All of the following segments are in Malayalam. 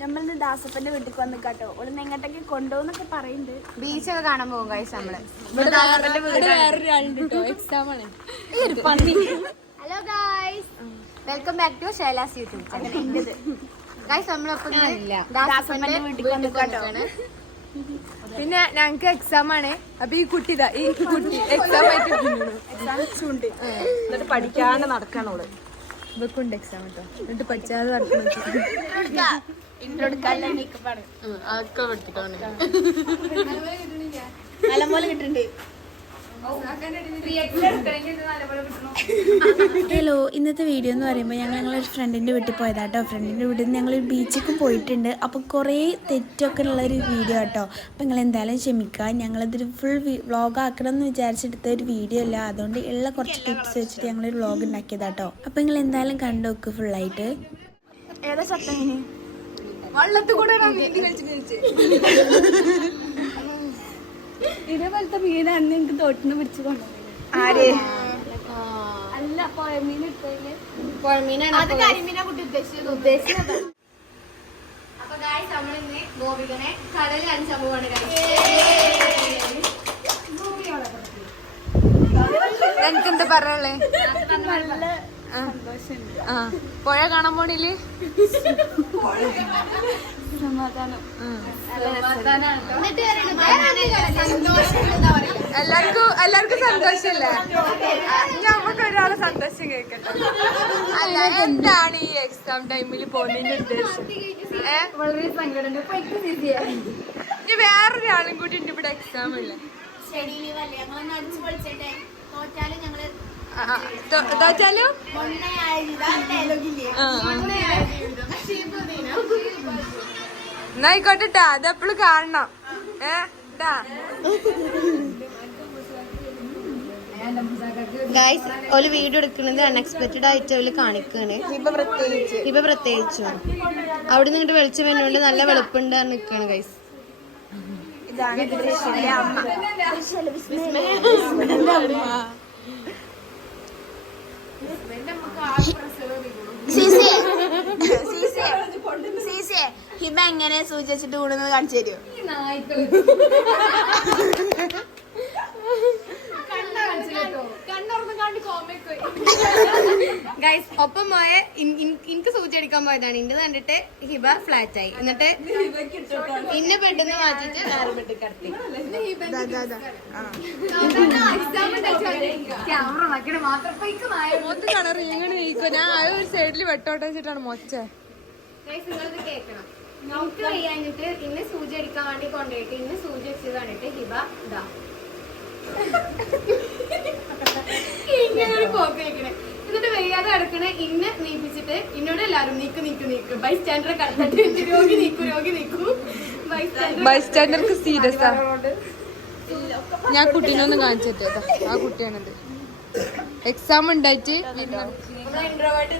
നമ്മളിന്ന് ദാസപ്പന്റെ വീട്ടിൽ വന്ന് കേട്ടോ ഓള് എങ്ങോട്ടൊക്കെ കൊണ്ടുപോകുന്നൊക്കെ പറയുന്നുണ്ട്. ബീച്ചൊക്കെ കാണാൻ പോകും ഗൈസ് നമ്മള്. Hello guys, welcome back to Shaila's YouTube channel. Guys നമ്മളിപ്പം ദാസപ്പന്റെ വീട്ടിൽ വന്ന് കേട്ടോ. പിന്നെ ഞങ്ങക്ക് എക്സാം ആണ്. അപ്പൊ ഈ കുട്ടി എക്സാം ആയിട്ട് എന്നിട്ട് പഠിക്കാണ്ട് നടക്കണോള്. ഇവക്കുണ്ട് എക്സാം കേട്ടോ. എന്നിട്ട് പഠിച്ചാതെ നടക്കണം. നല്ലപോലെ കിട്ടുന്നുണ്ട്. ഹലോ, ഇന്നത്തെ വീഡിയോ എന്ന് പറയുമ്പോൾ ഞങ്ങളൊരു ഫ്രണ്ടിൻ്റെ വീട്ടിൽ പോയതാട്ടോ. ഫ്രണ്ടിൻ്റെ വീട്ടിൽ നിന്ന് ഞങ്ങൾ ബീച്ചിലേക്കും പോയിട്ടുണ്ട്. അപ്പോൾ കുറേ തെറ്റൊക്കെ ഉള്ളൊരു വീഡിയോ കേട്ടോ. അപ്പോൾ നിങ്ങൾ എന്തായാലും ക്ഷമിക്കുക. ഞങ്ങളിതൊരു ഫുൾ വ്ളോഗ് ആക്കണം എന്ന് വിചാരിച്ചെടുത്ത ഒരു വീഡിയോ അല്ല. അതുകൊണ്ട് ഉള്ള കുറച്ച് ടിപ്സ് വെച്ചിട്ട് ഞങ്ങളൊരു വ്ളോഗ് ഉണ്ടാക്കിയതാട്ടോ. അപ്പോൾ നിങ്ങൾ എന്തായാലും കണ്ടു നോക്ക് ഫുള്ളായിട്ട്. ഏതാ ശബ്ദം? വള്ളത്തിൽ കൂടെ ഇതേപോലത്തെ മീനാണ് എനിക്ക് തോട്ടിന് പിടിച്ചു കൊണ്ടുപോയി. അല്ല, പുഴമീൻ എടുത്തതിന് ഉദ്ദേശിച്ചത്. അപ്പൊ ഗൈസ് നമ്മളിന്ന് ഗോപികനെ കടലിൽ കാണിച്ചാൻ പോവാണ്. എനിക്കെന്താ പറയാനുള്ളേ? നല്ല സന്തോഷമുണ്ട്. പുഴ കാണാൻ പോണില്ലേ? സമാധാനം. എല്ലാവർക്കും സന്തോഷല്ലേ? നമുക്ക് ഒരാളെ സന്തോഷം കേൾക്കട്ടെ. അല്ല, എന്താണ് ഈ എക്സാം ടൈമിൽ പോകുന്നതിന്റെ ഉദ്ദേശം? വളരെ സങ്കടം. ഇനി വേറൊരാളും കൂടി ഉണ്ട് ഇവിടെ എക്സാം ഉള്ള. തോറ്റാലും എന്നായിക്കോട്ടെട്ടാ, അതെപ്പോഴും കാണണം. ഗൈസ് ഒരു വീഡിയോ എടുക്കുന്നത് അൺഎക്സ്പെക്റ്റഡ് ആയിട്ട് അവര് കാണിക്കാണ്. ഇപ്പൊ പ്രത്യേകിച്ചു അവിടെ നിന്നിട്ട് വെളിച്ചം വരുന്നോണ്ട് നല്ല വെളുപ്പുണ്ട് നിക്കാണ് ഗൈസ്. ഇതാണ് അമ്മ. ഹിബ എങ്ങനെ സൂചിച്ചിട്ട് കൂടുന്നത് കാണിച്ചു തരുമോ? ഗൈസ് ഒപ്പം പോയ എനിക്ക് സൂചി അടിക്കാൻ പോയതാണ്. ഇന്റെ കണ്ടിട്ട് ഹിബ ഫ്ലാറ്റ് ആയി. എന്നിട്ട് ഇന്നെ പെട്ടെന്ന് മാറ്റിട്ട് വേറെ പെട്ടി കടത്തി. മൊത്തം കളർ ഇങ്ങനെ നീക്കോ. ഞാൻ ആ ഒരു സൈഡിൽ വെട്ടോട്ട് വെച്ചിട്ടാണ് മൊച്ച. നിങ്ങളിത് കേൾക്കണം. നമുക്ക് വയ്യാഞ്ഞിട്ട് ഇന്ന് സൂചി അടിക്കാൻ വേണ്ടി കൊണ്ടുപോയിട്ട് ഇന്ന് സൂചി വെച്ചത് കണ്ടിട്ട് ഹിബ ഇതാ ഇങ്ങനെ പോക്ക് വെക്കണേ. എന്നിട്ട് വയ്യാതെ കിടക്കണ ഇന്നെ നീപ്പിച്ചിട്ട് ഇന്നോട് എല്ലാരും നീക്ക് നീക്ക് നീക്ക് ബൈ സ്റ്റാൻഡറെ കടന്നിട്ട് രോഗി നീക്കൂ രോഗി നീക്കൂ. ബൈ സ്റ്റാൻഡർക്ക് സീരിയസ് ആ. ഞാൻ കുട്ടീനൊന്ന് കാണിച്ചിട്ട് ആ കുട്ടിയാണിത്. എക്സാം ഉണ്ടായിട്ട് ഇൻട്രോവേർട്ട്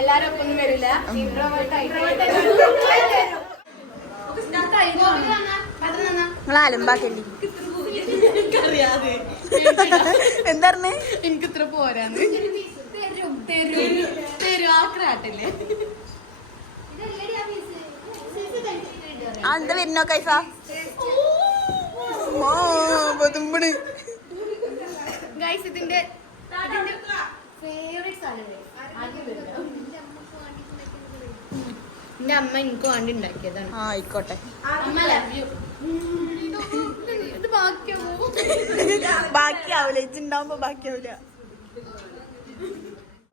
എല്ലാരും ഒപ്പം ഒന്നും വരില്ല. ഇൻട്രോവേർട്ട് നിങ്ങളാലുമ്പാക്കണ്ടി എന്താ എനിക്ക് ഇത്ര പോരാന്ന് തരൂ ആക്രാട്ടില്ലേ. എന്താ വരുന്നോ കൈഫ? ഗൈസ് ഇതിന്റെ ഫേവറേറ്റ് സാധനം എന്റെ അമ്മ എനിക്ക് വേണ്ടി ഉണ്ടാക്കിയതാണ്. ആയിക്കോട്ടെ. അമ്മ ലവ് യു. ഇത് ബാക്കിയാവോ? ബാക്കിയാവൂല, ഇതുണ്ടാവുമ്പോ ബാക്കിയാവൂല.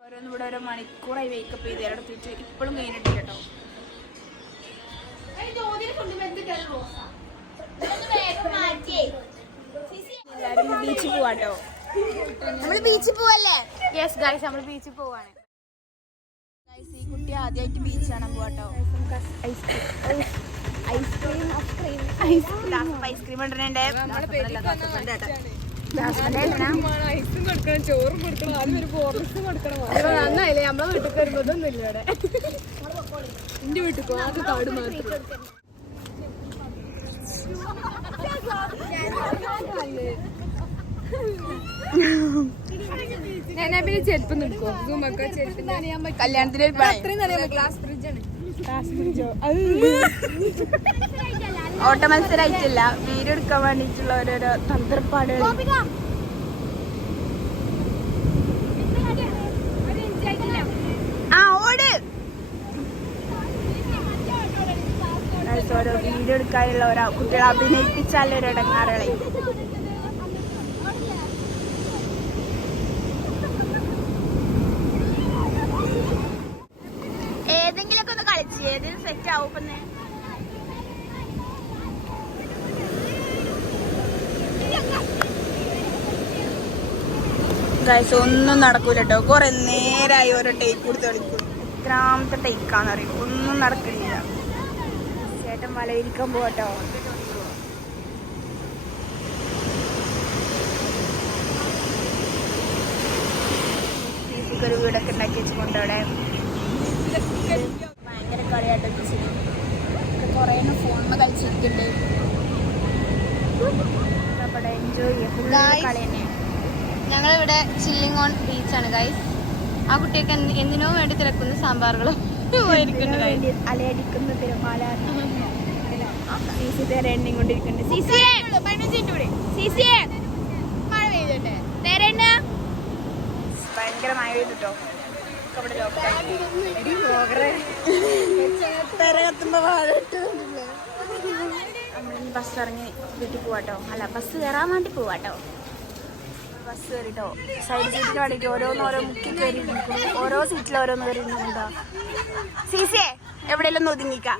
ഓരോന്നും ഇവിടെ ഓരോ മണിക്കൂറായി മേക്കപ്പ് ചെയ്ത് ഇടത്തിട്ട് ഇപ്പോഴും കഴിഞ്ഞിട്ടില്ല കേട്ടോ. എല്ലാരും ബീച്ചിൽ പോവാട്ടോ. നമ്മള് ബീച്ചിൽ പോവല്ലേ? യെസ് ഗൈസ് നമ്മൾ ബീച്ചിൽ പോവാണ്. ഈ കുട്ടി ആദ്യമായിട്ട് ബീച്ച് കാണാൻ പോവാട്ടോ. ഐസ്ക്രീം ഉണ്ടേ. ഐസും കൊടുക്കണം, ചോറും കൊടുക്കണം, ആദ്യം ഒരു ബോർലിസും കൊടുക്കണം. നന്നായില്ലേ നമ്മളെ വീട്ടിൽ വരുമ്പോ ഇതൊന്നും ഇല്ല ഇവിടെ. എന്റെ വീട്ടിൽ പോകും അത് കാട് മാത്രം. ഞാൻ പിന്നെ ചെരുപ്പ് നിൽക്കും. കല്യാണത്തിന് ക്ലാസ് ഫ്രിഡ്ജാണ്. ഓട്ട മത്സരമായിട്ടില്ല, വീഡിയോ എടുക്കാൻ വേണ്ടിയിട്ടുള്ള ഓരോരോ തന്ത്രപ്പാടുകൾ. ഓട് ഓരോ വീഡിയോ എടുക്കാനുള്ള ഓരോ കുട്ടികളെ അഭിനയിപ്പിച്ചാൽ ഒരു ഇടങ്ങാറുകളെ. ഏതെങ്കിലുമൊക്കെ ഒന്ന് കളിച്ച് ഏതെങ്കിലും സെറ്റ് ആവുമ്പോ ഗൈസ് ഒന്നും നടക്കൂല കേട്ടോ. കുറെ നേരമായി ഓരോ ടേക്ക് കൊടുത്ത് കളിക്കും. എത്രാമത്തെ ടേക്കാന്ന് അറിയും, ഒന്നും നടക്കുന്നില്ല. ചേട്ടൻ വലയിരിക്കാൻ പോവാട്ടോ. ഒരു വീടൊക്കെ ഉണ്ടാക്കി വെച്ചുകൊണ്ട് അവിടെ ഭയങ്കര കളിയായിട്ട് കുറെ ഫോണിൽ കളിച്ചിട്ടുണ്ട്. അവിടെ എൻജോയ് ചെയ്യാം, കളി തന്നെയാണ്. ഞങ്ങളിവിടെ ചില്ലിങ് ഓൺ ബീച്ചാണ് ഗൈസ്. ആ കുട്ടിയൊക്കെ എന്തിനോ വേണ്ടി തിരക്കുന്ന സാമ്പാറുകളും അലയടിക്കുന്ന തിരമാല എണ്ണിക്കൊണ്ടിരിക്കുന്നുണ്ട്. ഭയങ്കര മഴ പെയ്തിട്ടോ. നമ്മൾ ബസ് ഇറങ്ങി വീട്ടിൽ പോവാട്ടോ. അല്ല, ബസ് കയറാൻ വേണ്ടി പോവാട്ടോ. ബസ് കയറിട്ടോ സൈഡ് സീറ്റിന് വേണ്ടിയിട്ട് ഓരോന്നോരോ മുക്കി കയറി ഓരോ സീറ്റിൽ ഓരോന്ന് കയറി. എന്താ സീസിയെ എവിടെയെല്ലാം ഒതുങ്ങിക്കാം.